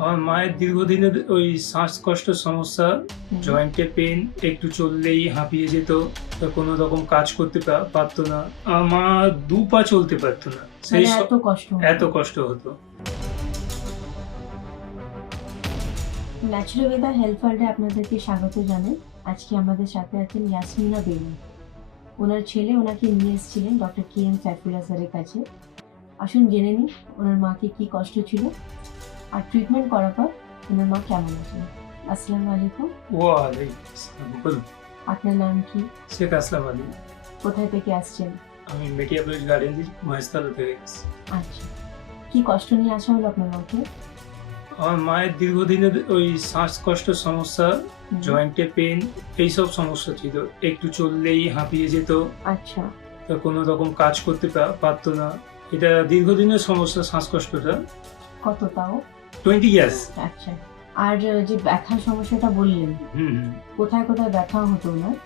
আমার মায়ের দীর্ঘদিনের ওই শ্বাসকষ্ট সমস্যা, জয়েন্টে পেন, একটু চললেই হাঁপিয়ে যেত, তো কোনো রকম কাজ করতে পারতো না। আমার মা 2 পা চলতে পারতো না। মানে এত কষ্ট হতো? এত কষ্ট হতো। ন্যাচুরালওয়েদার হেলথ ফান্ডে আপনাদেরকে স্বাগত জানাই। আজকে আমাদের সাথে আছেন ইয়াসমিনা বেগম। ওনার ছেলে ওনাকে নিয়ে এসেছিলেন ডক্টর KM সাইফুল্লাহ স্যারের কাছে। আসুন জেনে নিই ওনার মাকে কি কষ্ট ছিল আর ট্রিটমেন্ট করার পর ওনার মা কেমন আছেন। আসসালামু আলাইকুম। ওয়ালাইকুম আসসালাম। বলুন। আপনার নাম কি? শেখ আসলাম আলী। কোথায় থেকে আসছেন? আমি মেটিয়াপুলিশ গার্ডেন মহেশতলা থেকে এসেছি। আচ্ছা, কি কষ্ট নিয়ে আসা হলো আপনার মাকে? আমার মায়ের দীর্ঘদিনের ওই শ্বাসকষ্ট সমস্যা, জয়েন্টে পেন, এইসব সমস্যা ছিল। একটু চললেই হাঁপিয়ে যেত, আচ্ছা, তো কোনো রকম কাজ করতে পারতো না। এটা দীর্ঘদিনের সমস্যা, শ্বাসকষ্টটা। কত তাও? 20 ইয়ার্স। আচ্ছা, আর যে ব্যথার সমস্যাটা বললেন, কোথায় কোথায় ব্যথা হতো ওনার?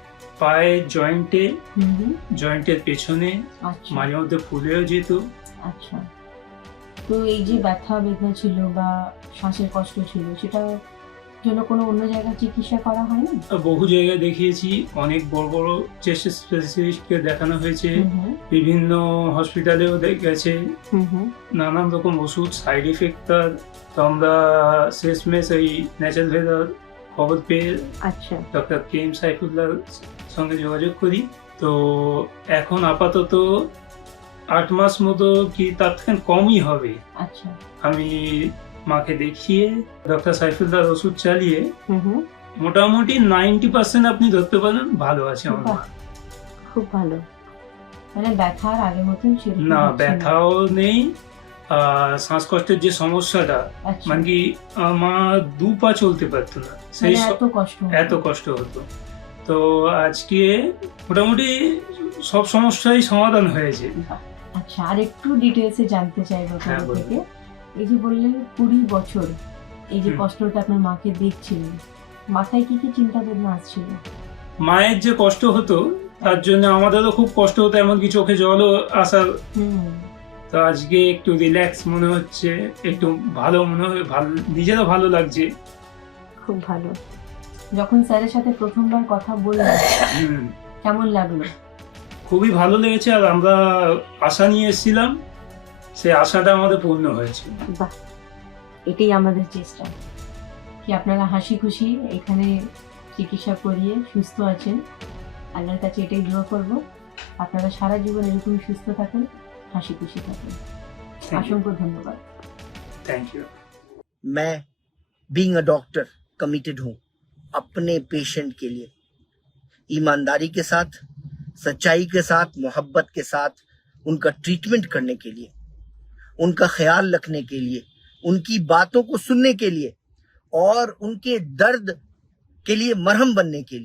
পায়ে জয়েন্টে, হুম। জয়েন্টের পেছনে, আচ্ছা মাঝে মধ্যে ফুলেও যেত। আচ্ছা, তো এই যে ব্যথা বেদনা ছিল বা শ্বাসের কষ্ট ছিল, সেটা জন্য কোনো অন্য জায়গায় চিকিৎসা করা হয়নি? বহু জায়গায় দেখিয়েছি, অনেক বড় বড় চেস্ট স্পেশালিস্টকে দেখানো হয়েছে, বিভিন্ন হসপিটালেও গেছে। নানান রকম ওষুধ, সাইড এফেক্ট তার। তো আমরা শেষমেশ এই ন্যাচারাল ভেদার খবর পেয়ে আচ্ছা ডক্টর KM সাইফুল্লাহর সঙ্গে যোগাযোগ করি। তো এখন আপাতত 8 মাস মতো কি তার থেকে কমই হবে। আচ্ছা, আমি মাকে দেখিয়ে ডক্টর সাইফুল্লাহর ওষুধ চালিয়ে মোটামুটি 90% আপনি ধরতে পারেন ভালো আছে আমার মা। খুব ভালো। মানে ব্যথার আগের মতন ছিল না, ব্যথাও নেই। শ্বাসকষ্টের যে সমস্যাটা, আচ্ছা, মানে কি আমার 2 পা চলতে পারতো না, সেই মানে এত কষ্ট হতো। তো আজকে মোটামুটি সব সমস্যাই সমাধান হয়েছে। আচ্ছা, আর একটু ডিটেলসে জানতে চাইবো হ্যাঁ, আপনার বলুন। থেকে। এই যে বললেন 20 বছর এই যে কষ্টটা আপনার মাকে দেখছিলেন, মাথায় কি কি চিন্তা বেদনা আসছিল? মায়ের যে কষ্ট হতো তার জন্য আমাদেরও খুব কষ্ট হতো, এমনকি চোখে জলও আসার। তো আজকে একটু রিল্যাক্স মনে হচ্ছে, একটু ভালো মনে হয়, ভালো, নিজেরও ভালো লাগছে। খুব ভালো। যখন স্যারের সাথে প্রথমবার কথা বললেন কেমন লাগলো? খুবই ভালো লেগেছে, আর আমরা আশা নিয়ে এসেছিলাম, সেই আশাটা আমাদের পূর্ণ হয়েছে। বাহ, এটাই আমাদের চেষ্টা কি আপনারা হাসি খুশি এখানে চিকিৎসা করিয়ে সুস্থ আছেন। আল্লাহর কাছে এটাই দোয়া করব আপনারা সারা জীবন এরকম সুস্থ থাকুন, হাসি খুশি থাকুন। অসংখ্য ধন্যবাদ। Thank you. मैं बीइंग अ डॉक्टर कमिटेड हूँ अपने पेशेंट के लिए, ईमानदारी के साथ, सच्चाई के साथ, मोहब्बत के साथ उनका ट्रीटमेंट करने के लिए, उनका ख्याल रखने के लिए, उनकी बातों को सुनने के लिए और उनके दर्द के लिए मरहम बनने के लिए।